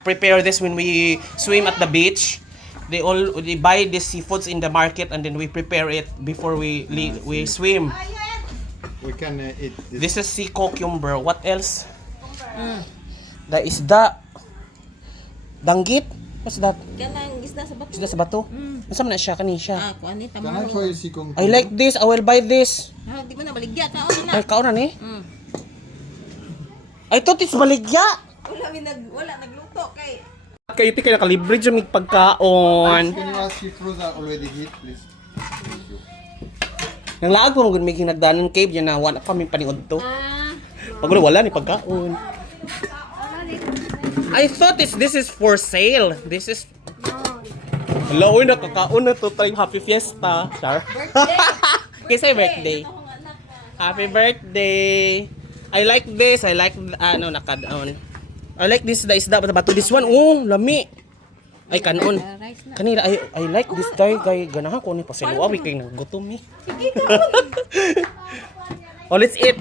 Prepare this when we swim at the beach. They buy these seafoods in the market and then we prepare it before we swim. We can eat This is sea cucumber. What else? The isda. Danggit. What's that? Kanang isda sa bato. Isda sa bato. Asa man na siya kani siya? Kuan ni Can I tamaro. try si kung I like this. I will buy this. Di mo na baligya ka na. Ay, kaunan eh. I thought it's baligya. Wala nagluto kay. Kayo ti kay nakalibre dyan may pagkaon. Can you ask if Rose are already hit, please? Thank you. Nang laag po may ginagdanan cave yan na wala pa may paniod to. Pag wala ni pagkaon. I thought this is for sale. This is Hello, uy, nakakaon na to. Try Happy Fiesta. Char. Kasi birthday. Happy birthday. I like this. I like nakadaon. I like this the isda bato. This one, oh, lami. Ay kanon. Kanira I like this guy ganahan ko ni pasaluwa kay nagutom eh. Oh, let's eat.